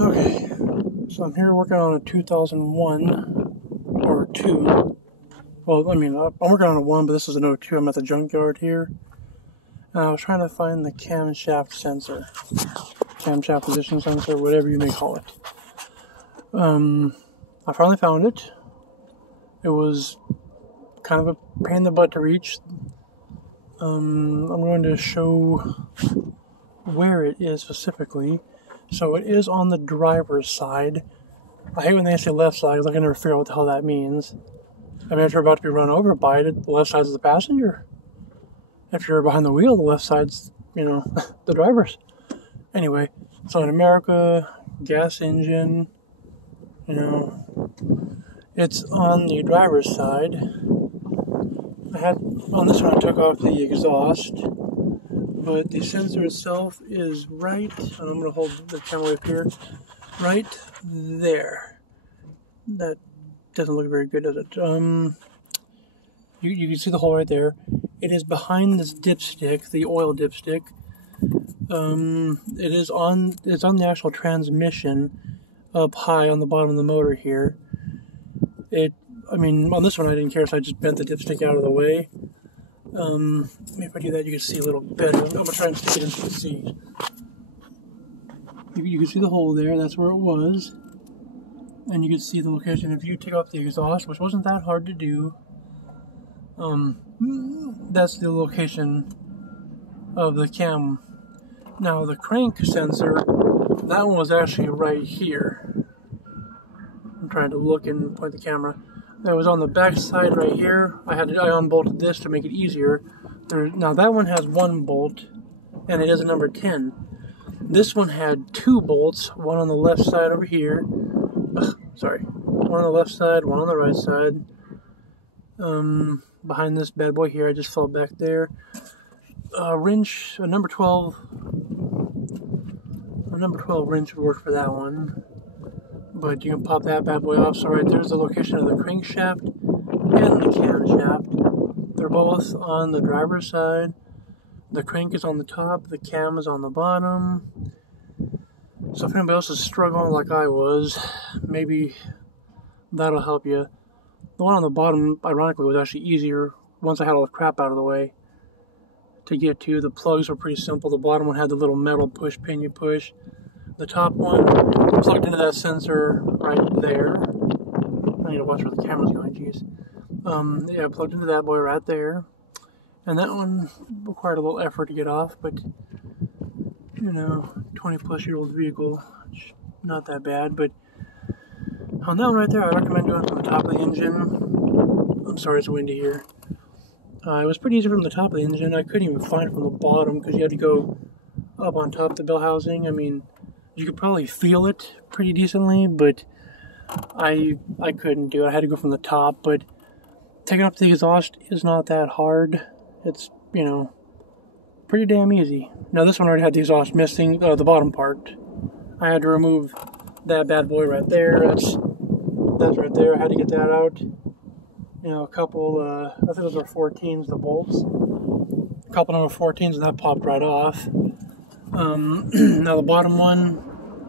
Okay, so I'm here working on a 2001 or 2. Well, I mean, I'm working on a 1, but this is an 02. I'm at the junkyard here. And I was trying to find the camshaft sensor, camshaft position sensor, whatever you may call it. I finally found it. It was kind of a pain in the butt to reach. I'm going to show where it is specifically. So it is on the driver's side. I hate when they say left side, because I can never figure out what the hell that means. I mean, if you're about to be run over by it, the left side's the passenger. If you're behind the wheel, the left side's, the driver's. Anyway, so in America, gas engine, it's on the driver's side. On this one I took off the exhaust, but the sensor itself is right, and I'm going to hold the camera up here, right there. That doesn't look very good, does it? You can see the hole right there. It is behind this dipstick, the oil dipstick. It's on the actual transmission up high on the bottom of the motor here. On this one I didn't care, so I just bent the dipstick out of the way. Maybe if I do that you can see a little better. I'm going to try and stick it into the seat. You can see the hole there, that's where it was. And you can see the location. If you take off the exhaust, which wasn't that hard to do, that's the location of the cam. Now the crank sensor, that one was actually right here. I'm trying to look and point the camera. That was on the back side right here. I unbolted this to make it easier. Now that one has one bolt, and it is a number 10. This one had 2 bolts, one on the left side over here. One on the left side, one on the right side. Behind this bad boy here, I just fell back there. Wrench, a number 12 wrench would work for that one. But you can pop that bad boy off. So right there's the location of the crankshaft and the camshaft. They're both on the driver's side. The crank is on the top, the cam is on the bottom. So if anybody else is struggling like I was, maybe that'll help you. The one on the bottom, ironically, was actually easier once I had all the crap out of the way to get to. The plugs were pretty simple. The bottom one had the little metal push pin you push. The top one plugged into that sensor right there. I need to watch where the camera's going, jeez. Yeah, plugged into that boy right there. And that one required a little effort to get off, but 20-plus-year-old vehicle, not that bad. But on that one right there, I recommend doing it from the top of the engine. I'm sorry, it's windy here. It was pretty easy from the top of the engine. I couldn't even find it from the bottom because you had to go up on top of the bell housing. I mean, you could probably feel it pretty decently, but I couldn't do it. I had to go from the top, but taking up the exhaust is not that hard. It's, pretty damn easy. Now this one already had the exhaust missing, the bottom part. I had to remove that bad boy right there. That's right there. I had to get that out. A couple, I think those are 14s, the bolts. A couple number 14s, and that popped right off. Now the bottom one,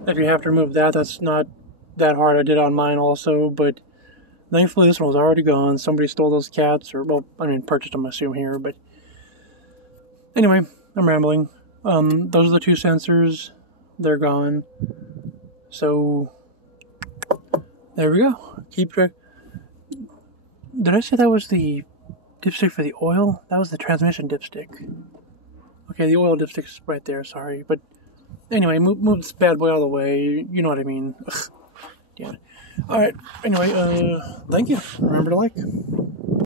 if you have to remove that, that's not that hard. I did on mine also, but thankfully this one was already gone. Somebody stole those cats, purchased them, I assume, here, but anyway, I'm rambling. Those are the 2 sensors. They're gone. So, there we go. Keep track. Did I say that was the dipstick for the oil? That was the transmission dipstick. Okay, the oil dipstick's right there, sorry. But anyway, move this bad boy out of the way. You know what I mean. Ugh, damn it. Alright, anyway, thank you. Remember to like.